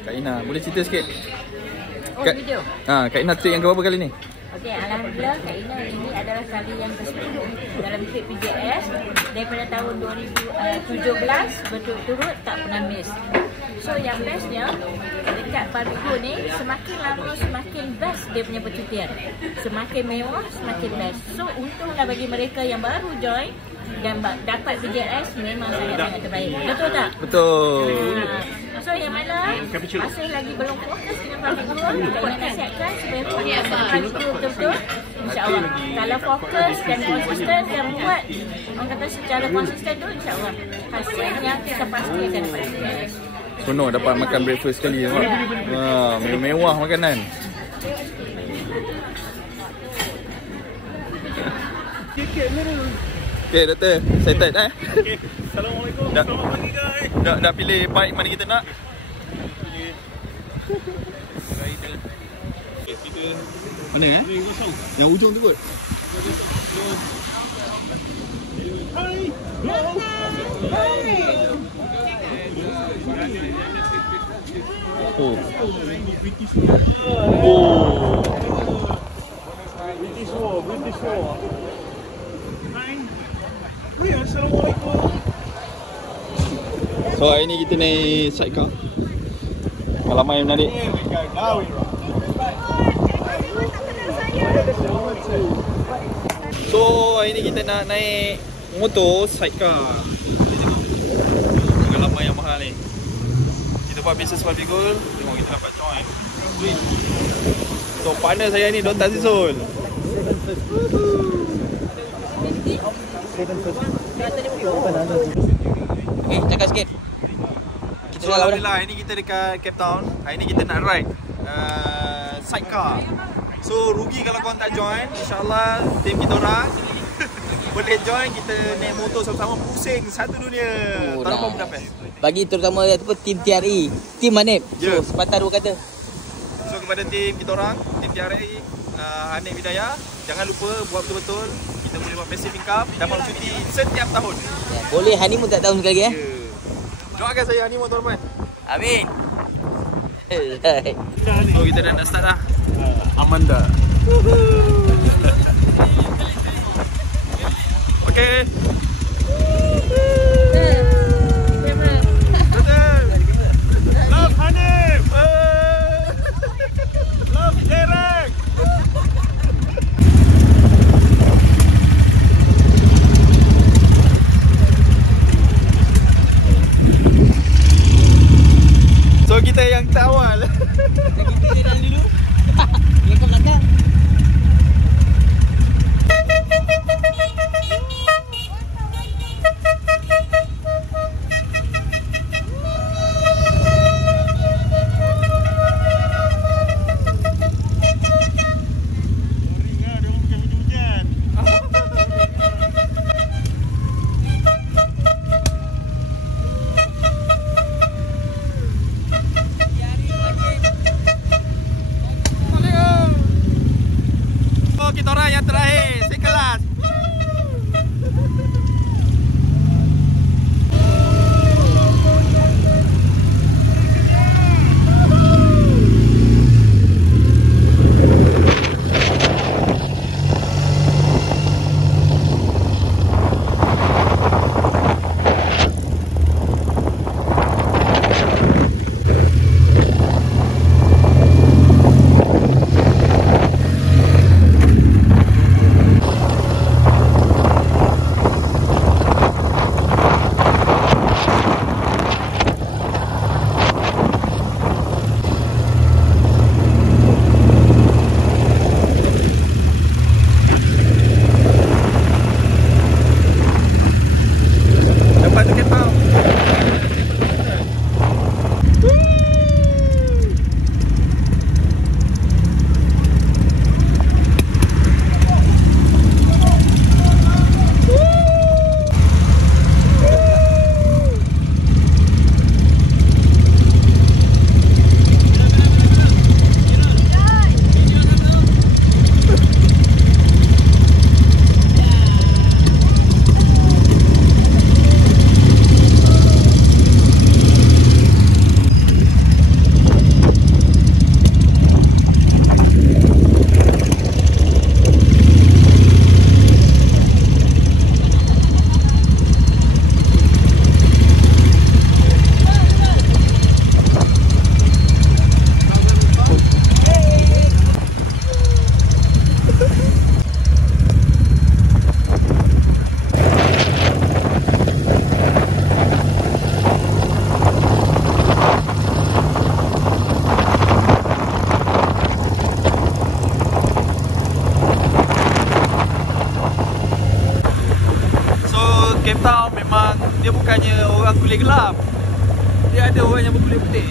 Kak Ina, boleh cerita sikit? Oh, video? Kak Ina trip yang keberapa kali ni? Okey, alhamdulillah Kak Ina ini adalah kali yang ke-10 dalam trip PJS. Daripada tahun 2017 berturut-turut tak pernah miss. So yang bestnya dekat Barbecue ni semakin lama semakin best dia punya percutian. Semakin mewah semakin best. So untunglah bagi mereka yang baru join dan dapat PJS memang sangat-sangat terbaik. Betul tak? Betul. So yang mana masih lagi belum fokus dengan Barbecue, kita nak nasihatkan supaya fokus dengan Barbecue betul-betul. InsyaAllah kalau fokus dan konsisten dan buat orang kata secara konsisten tu, insyaAllah hasilnya kita pasti akan dapat PJS. Sono dapat makan breakfast sekali. Mewah makanan. Okay, doktor. Excited Okay. Assalamualaikum. Selamat pagi guys. Dah pilih bike mana kita nak? Pilih rider. Okay, kita Mana ring kosong. Yang ujung tu kot. Hai. Oh. British War. Hai. Wih, assalamualaikum. So hari ni kita naik sidecar. Pengalaman yang menarik. So hari ni kita nak naik motor sidecar. Pengalaman yang mahal ni. Kita buat bisnes Barbecue, tengok kita dapat join. So partner saya ni Dr. Azizul. Okay, cakap sikit. Kita So alhamdulillah, hari ni kita dekat Cape Town. Hari ni kita nak ride sidecar. So rugi kalau korang tak join. InsyaAllah tim kita orang boleh join. Kita naik motor sama-sama pusing satu dunia. Tak lupa berapa. Bagi terutama tim TRE. Tim Hanif. Ya. So sepatah dua kata. So kepada tim kita orang, tim TRE, Hanif Hidayah, jangan lupa buat betul-betul. Kita boleh buat passive income, dapat cuti setiap tahun. Ya, boleh honeymoon tak tahun sekali lagi Doakan saya honeymoon tuan-tuan. Amin. So kita dah nak start dah. Amanda. Okay. Love Hanif. Love Derek. So kita yang terawal. Kita jalan dulu. Dia ke belakang. bukannya orang kulit gelap. Dia ada orang yang berkulit putih.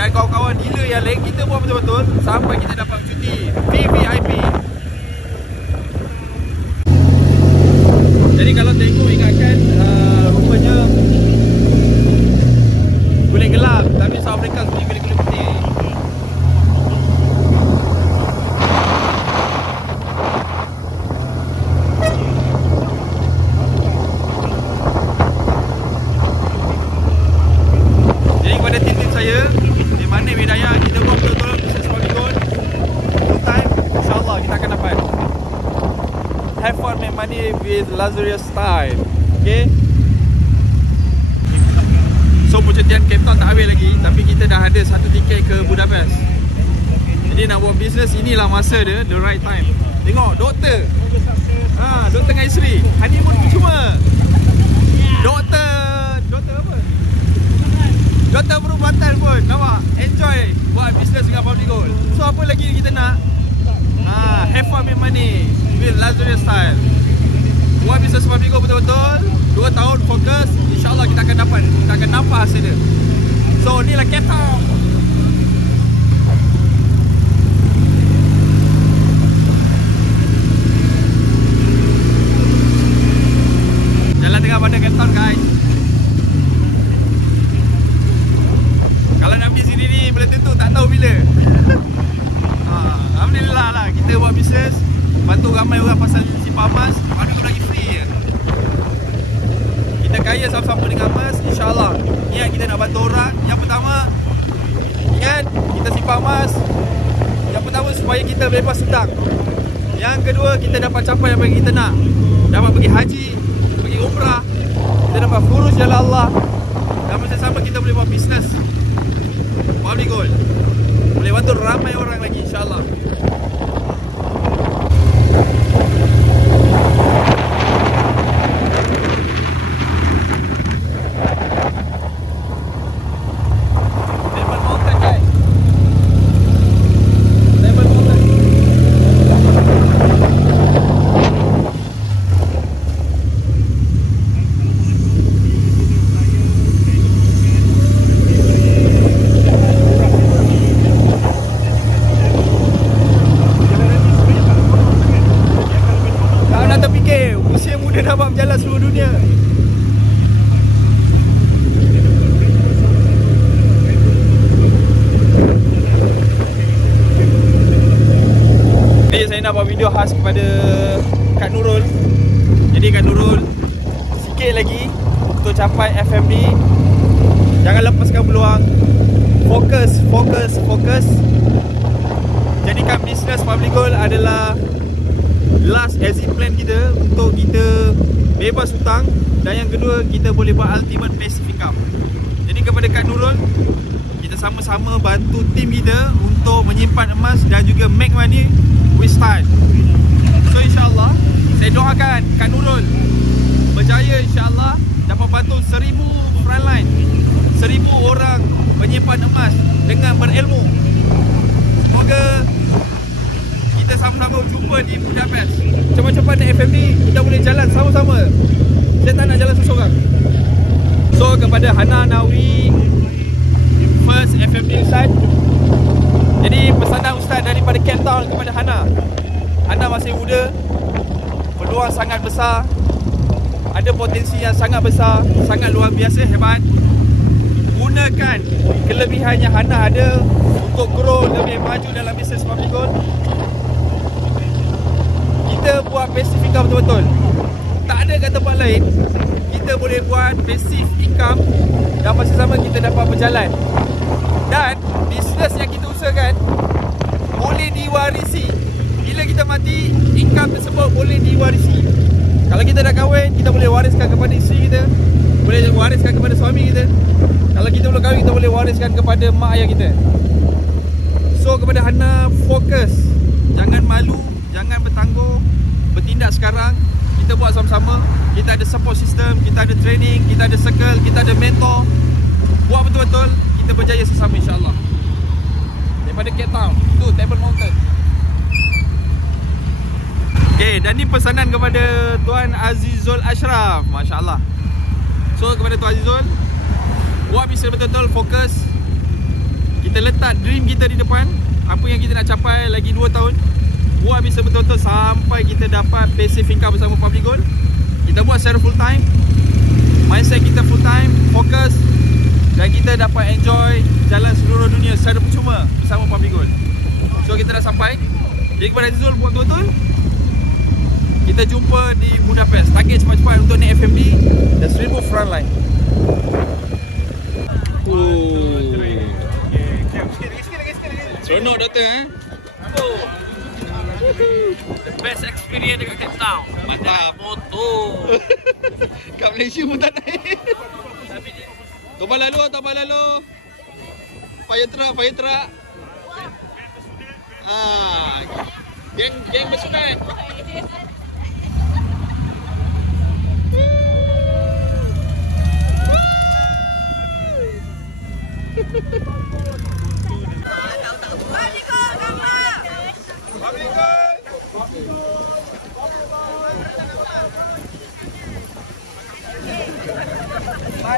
Dan kawan-kawan dealer yang lain kita buat betul-betul sampai kita dapat cuti VVIP. Jadi kalau tengok ingatkan rupanya kulit gelap tapi South Africa punya kulit putih. Jadi kepada tim-tim saya, di mana Hidayah kita buat betul-betul bisnes Polygon full time, insyaAllah kita akan dapat. Have fun, make money with luxurious style. Okay. So percutian Cape Town tak habis lagi, tapi kita dah ada satu tiket ke Budapest. Jadi nak buat bisnes, inilah masa dia, the right time. Tengok doktor, doktor dengan isteri honeymoon percuma. Doktor apa? Doktor perubatan pun nampak enjoy buat bisnes dengan Polygon. So apa lagi kita nak? Have fun, make money with luxurious style. Buat bisnes Polygon betul-betul 2 tahun fokus, insyaAllah kita akan dapat, kita akan nampak hasil dia. So inilah Cape Town. Jalan tengah pada Cape Town guys. Kalau nak pergi sini ni belum tentu, tak tahu bila. Alhamdulillah lah kita buat bisnes, bantu ramai orang pasal simpan emas, mana tu lagi free je. Kita kaya sama-sama dengan emas, insyaAllah. Niat kita nak bantu orang. Yang pertama, ingat kita simpan emas. Yang pertama supaya kita bebas hutang. Yang kedua, kita dapat capai apa yang kita nak. Dapat pergi haji, pergi umrah, kita dapat kurus jalan Allah. Dan bersama kita boleh buat bisnes Polygon, boleh bantu ramai orang lagi, insyaAllah. Dapat berjalan seluruh dunia. Jadi saya nak buat video khas kepada Kak Nurul. Jadi Kak Nurul, sikit lagi untuk capai FMD. Jangan lepaskan peluang. Fokus. Jadikan bisnes Public Gold adalah last exit plan kita untuk kita bebas hutang. Dan yang kedua, kita boleh buat ultimate passive income. Jadi kepada Kak Nurul, kita sama-sama bantu tim kita untuk menyimpan emas dan juga make money with time. So insyaAllah, saya doakan Kak Nurul berjaya, insyaAllah dapat bantu 1000 frontline, 1000 orang penyimpan emas dengan berilmu. Semoga kita sama-sama jumpa di Budapest. Cepat-cepat naik FMD, kita boleh jalan sama-sama. Saya tak nak jalan seorang. So kepada Hana Nawi, first FMD Ustaz. Jadi pesanan Ustaz daripada Cape Town kepada Hana. Hana masih muda, peluang sangat besar, ada potensi yang sangat besar, sangat luar biasa hebat. Gunakan kelebihan yang Hana ada untuk grow lebih maju dalam bisnes Public Gold. Kita buat passive income betul-betul. Tak ada kat tempat lain. Kita boleh buat passive income dan masa sama kita dapat berjalan. Dan bisnes yang kita usahakan boleh diwarisi. Bila kita mati, income tersebut boleh diwarisi. Kalau kita dah kahwin, kita boleh wariskan kepada isteri kita, boleh wariskan kepada suami kita. Kalau kita belum kahwin, kita boleh wariskan kepada mak ayah kita. So kepada Hana, fokus. Jangan malu, jangan bertangguh. Bertindak sekarang. Kita buat sama-sama. Kita ada support system, kita ada training, kita ada circle, kita ada mentor. Buat betul-betul, kita berjaya sesama insyaAllah. Daripada Cape Town, tu Table Mountain. Okay, dan ni pesanan kepada Tuan Azizul Ashraf. Masya Allah. So kepada Tuan Azizul, buat bisnes betul-betul, fokus. Kita letak dream kita di depan. Apa yang kita nak capai lagi 2 tahun. Buat bisnes betul-betul sampai kita dapat passive income bersama Public Gold. Kita buat secara full time. Mindset kita full time, fokus. Dan kita dapat enjoy jalan seluruh dunia secara percuma bersama Public Gold. So kita dah sampai. Jadi kepada Azizul, buat betul-betul. Kita jumpa di Budapest. Target cepat-cepat untuk naik FMD dan 1000 frontline. Seronok doktor The best experience dekat Cape Town. Mantap. Foto. Kat Malaysia pun tak naik. Toba lalu. Fire truck. Geng bersungai.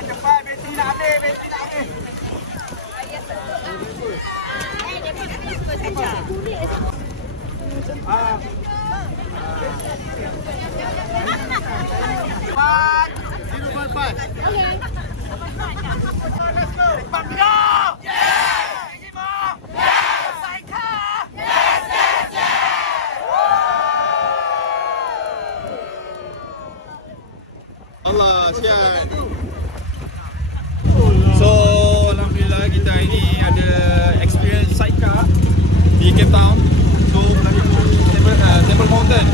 Cepat, bensin nak habis. Allah, siap. So, alhamdulillah kita ini ada experience sidecar di Cape Town. So, Table Mountain.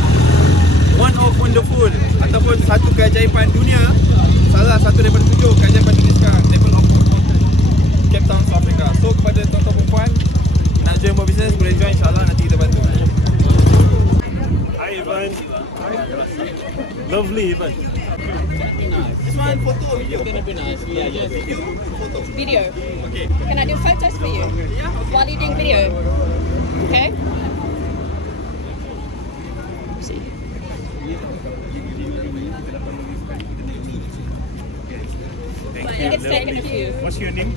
One of wonderful ataupun satu keajaiban dunia. Salah satu daripada 7 keajaiban dunia sekarang. Table Mountain, Cape Town, South Africa. So, kepada tuan-tuan perempuan nak join buat bisnes, boleh join, insyaAllah nanti kita bantu. Hi Ivan. Lovely Ivan. This one photo or video? Gonna be nice. Yeah, yeah. Video, photo. Video. Okay. Can I do photos for you? Yeah. While you're doing video? Okay. See. Thank You get to take a few. What's your name?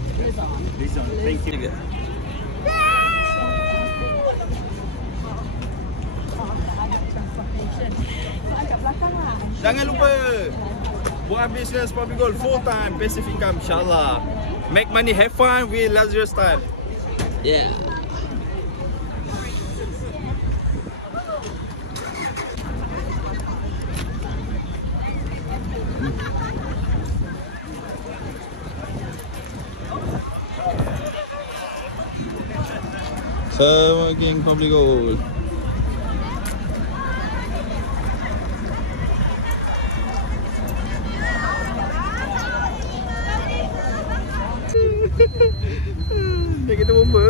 Lisa. Thank you. Jangan lupa buat business Public Gold full time, passive income, insyaAllah. Make money, have fun with luxurious time. Yeah. Semakin public goal. Dia kata bomba.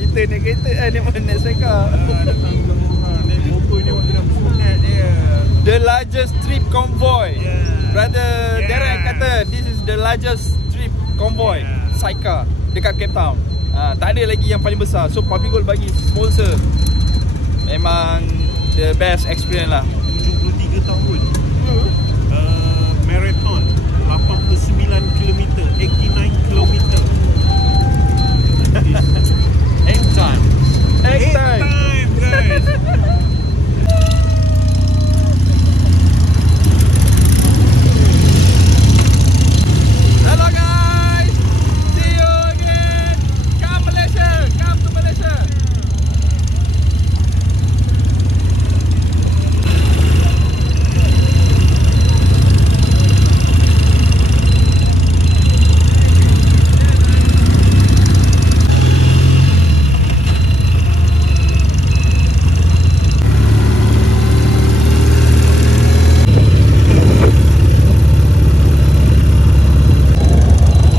Kita naik kereta ni naik cycle. Datang ke rumah. Naik bomba ni waktu nak sunat dia. The largest trip convoy. Yeah. Brother Yeah. Derek kata this is the largest trip convoy cycle dekat Cape Town. Tak ada lagi yang paling besar. So Public Gold bagi sponsor. Memang the best experience lah. 73 tahun. Marathon 89 km, 89 km. Egg time. Egg time. Guys. Hello guys. See you again. Come Malaysia. Come to Malaysia.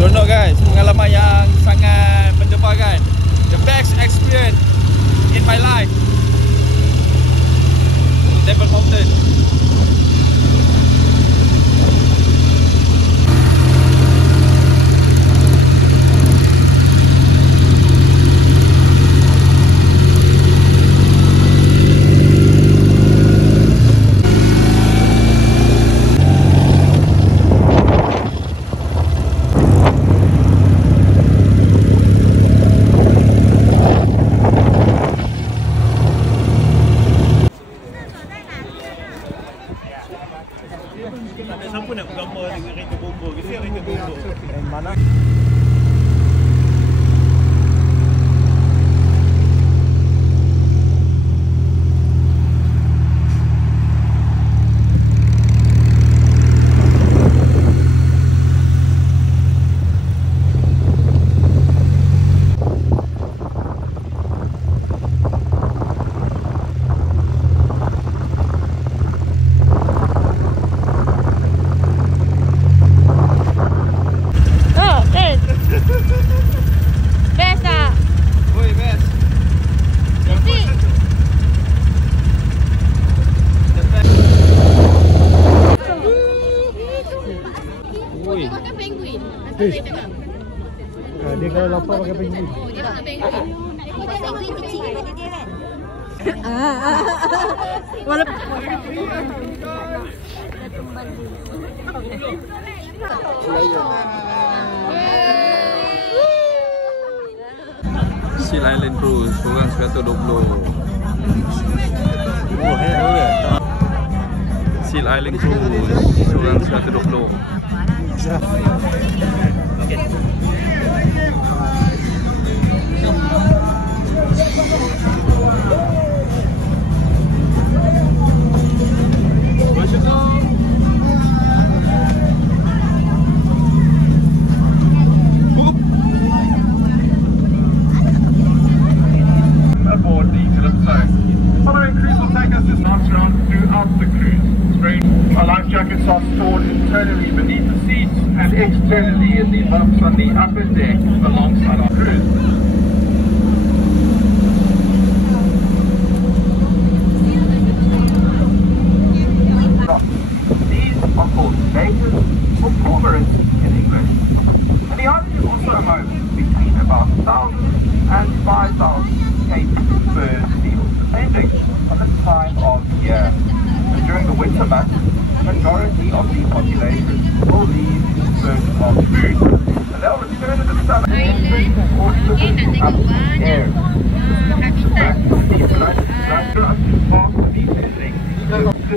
Seronok guys, pengalaman yang sangat mendebarkan. The best experience in my life. Devil Mountain. Tak ada siapa nak bergambar dengan kereta bomba. Kesian kereta bomba. Mana? Dia kalau lapar pakai penguin. Oh, dia nak penguin. Penguin kecil daripada dia kan? Walaupun Seal Island Cruise, korang 120. Seal Island Cruise, korang 120. Aboard the Calypso. Following cruise will take us this nice round throughout the cruise. Our life jackets are stored internally beneath the seats and externally in the box on the upper deck alongside our cruise. These are called gators or cormorants in English. And the island is also home between about 1,000 and 5,000 Cape bird seals, depending on the time of year. During the winter months, the majority of the population will leave in search of food. And they'll return in the summer or living up in the air.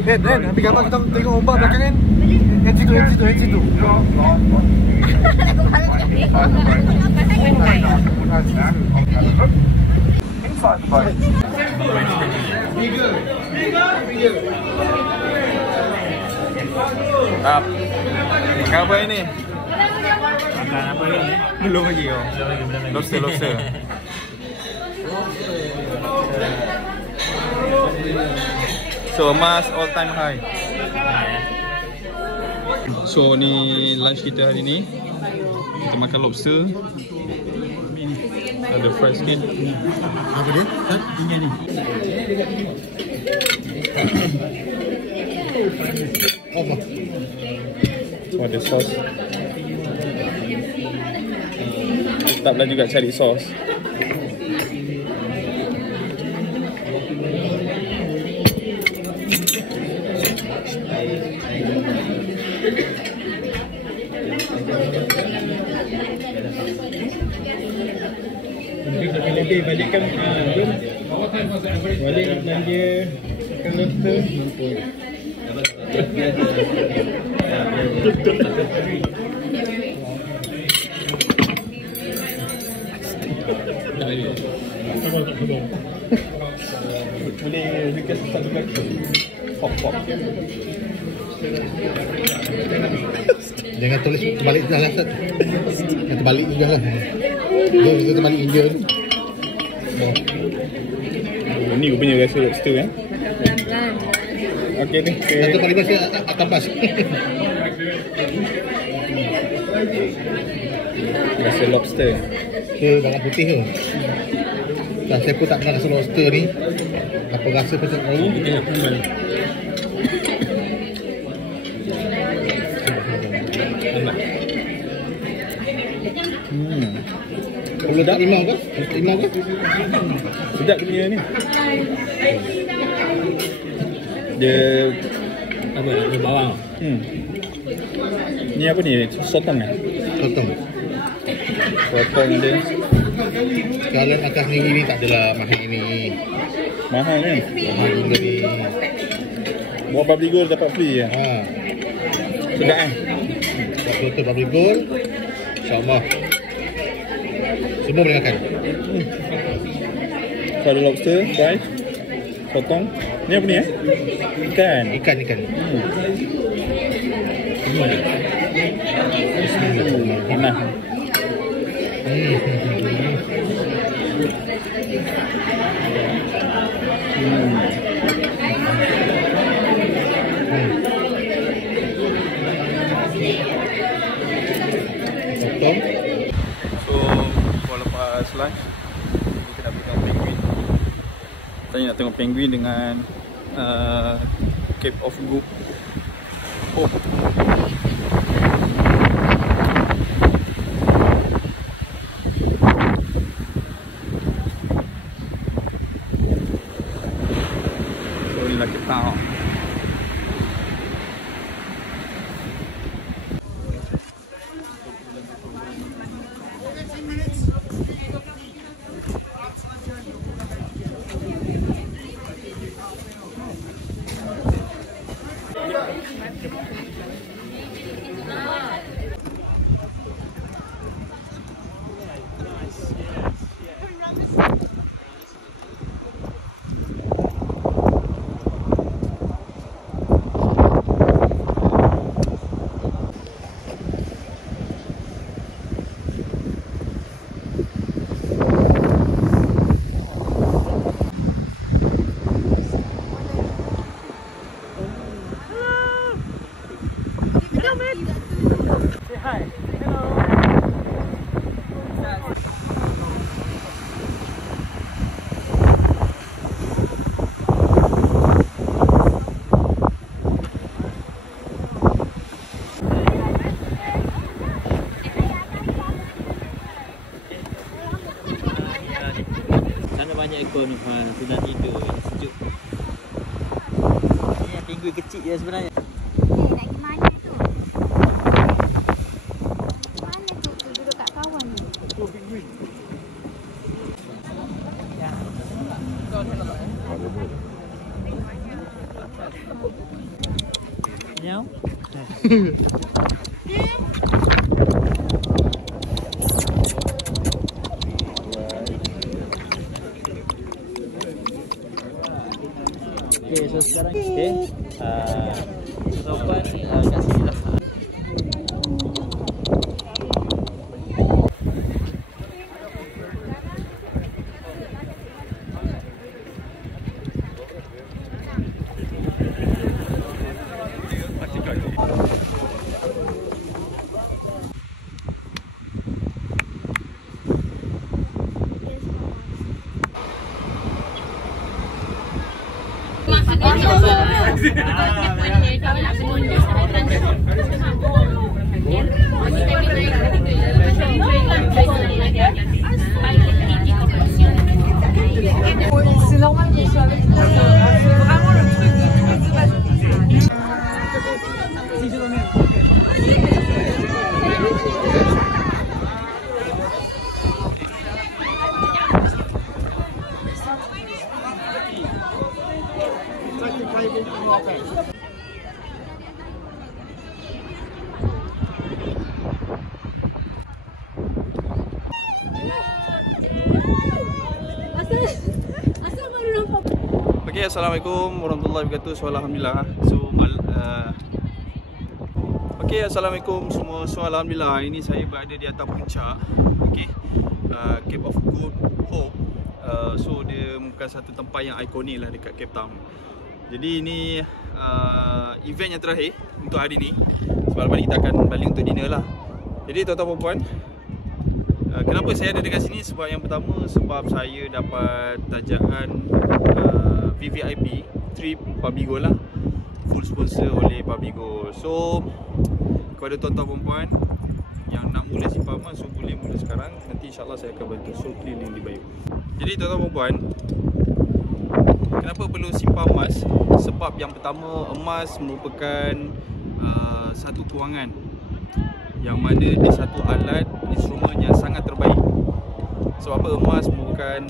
Dan, ambil gambar kita tengok ombak belakang kan? Yang situ. Inside the boat. Up. Makan apa ini? Makan apa lagi? Belum lagi kau. Lobster. So Mas all time high. So ni lunch kita hari ni. Kita makan lobster. Ada fresh skin. Apa dia? Tinggal ni. Apa? So ada sos. Tak pernah juga cari sos. Lebih balikkan balik belanja ikan lobster untuk boleh request satu lagi pop. Jangan tulis balik dah lah Ustaz. Yang terbalik juga lah. Dia terbalik India tu. Ni rupanya rasa lobster eh. Okey ni. Satu paling masih akan pas. Rasa lobster. Ke barang putih tu. Dah saya pun tak pernah rasa lobster ni. Apa rasa pun tak tahu. Kalau tak limau ke? Sedap dia punya ni. Dia apa? Ada bawang. Ni apa ni? Sotong eh? Sotong. Sotong dia. Kalau atas sendiri ni tak adalah mahal ini. Mahal kan? Mahal juga ni. Bawa babi gold dapat free ya? Ha. Sedap kan? Betul babi gold. InsyaAllah. Semua boleh makan. So ada lobster, fries, sotong. Ni apa ni eh? Ikan. Ikan. Panas. Sotong. So, kalau lepas lunch kita nak tengok penguin. Tanya nak tengok penguin dengan Cape of Good Hope. So, inilah Cape Town. Banyak ekor ni sudah tidur sejuk. Ni yang penguin kecil je sebenarnya. Nak ke mana tu? Mana tu? Duduk kat kawan ni. Nyau. Okay, so sekarang sopan kat sini lah. Kalau nak menunda sampai transport. Kita boleh c'est normal qu'on soit avec toi. C'est vraiment le truc de tout le monde. Okay, Assalamualaikum warahmatullahi wabarakatuh. So, Alhamdulillah. Okay, Assalamualaikum semua. So, Alhamdulillah, ini saya berada di atas puncak. Okay, Cape of Good Hope. So, dia bukan satu tempat yang ikonik lah dekat Cape Town. Jadi, ini event yang terakhir untuk hari ni. Sebab lepas ni kita akan balik untuk dinner lah. Jadi, tuan-tuan dan puan, kenapa saya ada dekat sini? Sebab yang pertama, sebab saya dapat tajaan VVIP trip Pabigo lah, full sponsor oleh Pabigo. So kepada tuan-tuan perempuan yang nak mula simpan emas, so boleh mula sekarang. Nanti insyaAllah saya akan bantu so keliling di Bayu. Jadi tuan-tuan perempuan, kenapa perlu simpan emas? Sebab yang pertama, emas merupakan satu kewangan yang mana dia satu alat instrumen yang sangat terbaik. Sebab apa? Emas merupakan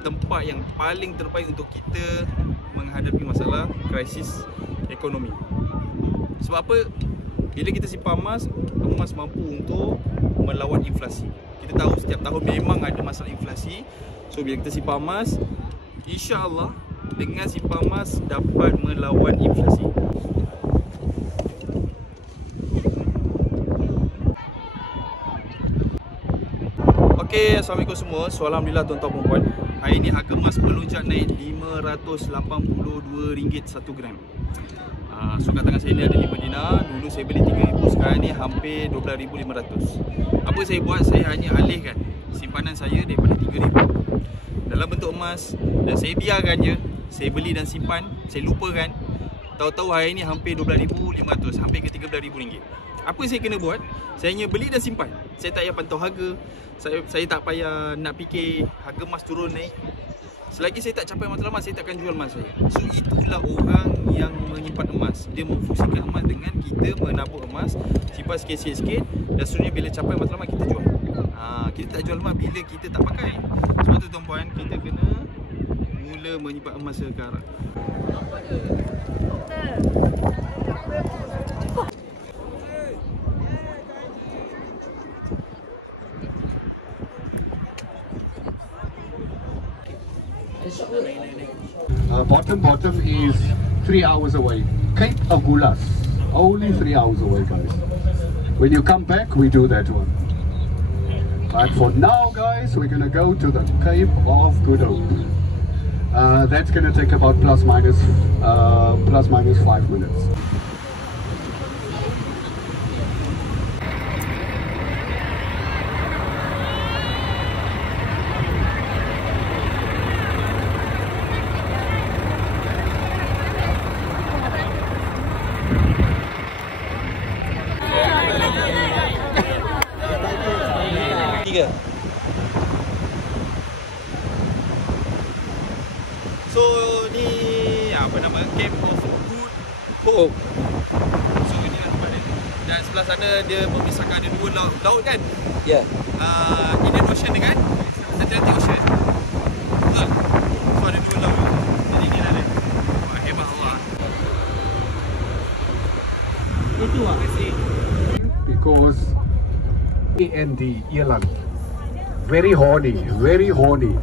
tempat yang paling terbaik untuk kita menghadapi masalah krisis ekonomi. Sebab apa? Bila kita simpan emas, emas mampu untuk melawan inflasi. Kita tahu setiap tahun memang ada masalah inflasi. So bila kita simpan emas, insya-Allah dengan simpan emas dapat melawan inflasi. Okay, Assalamualaikum semua. So, Alhamdulillah tuan-tuan perempuan, hari ni harga emas melonjak naik RM582 1 gram. So kat tangan saya ni ada 5 dinar. Dulu saya beli 3,000, sekarang ni hampir 12,500. Apa saya buat? Saya hanya alihkan simpanan saya daripada 3,000 dalam bentuk emas, dan saya biarkan je. Saya beli dan simpan, saya lupakan. Tahu-tahu hari ni hampir 12,500, hampir ke RM13,000. Apa saya kena buat? Saya hanya beli dan simpan. Saya tak payah pantau harga. Saya tak payah nak fikir harga emas turun naik. Selagi saya tak capai matlamat, saya takkan jual emas saya. So itulah orang yang menyimpan emas. Dia memfungsikan emas dengan kita menabur emas, simpan sikit-sikit, dan seterusnya bila capai matlamat kita jual. Kita tak jual emas bila kita tak pakai. Sebab tu tuan-puan, kita kena mula menyimpan emas sekarang. Bottom is 3 hours away. Cape Agulhas, only 3 hours away, guys. When you come back, we do that one. But for now, guys, we're gonna go to the Cape of Good Hope. That's gonna take about plus minus 5 minutes. So ni apa nama, Cape of Good Hope. So ini lah tempat dia. Dan sebelah sana dia memisahkan ada dua laut kan? Ya. Indian Ocean dengan Atlantic Ocean. Betul? So ada dua laut. Jadi ni lah dia. Wah, hebat Allah. Itu lah. Because AND Yelang, very horny, very horny.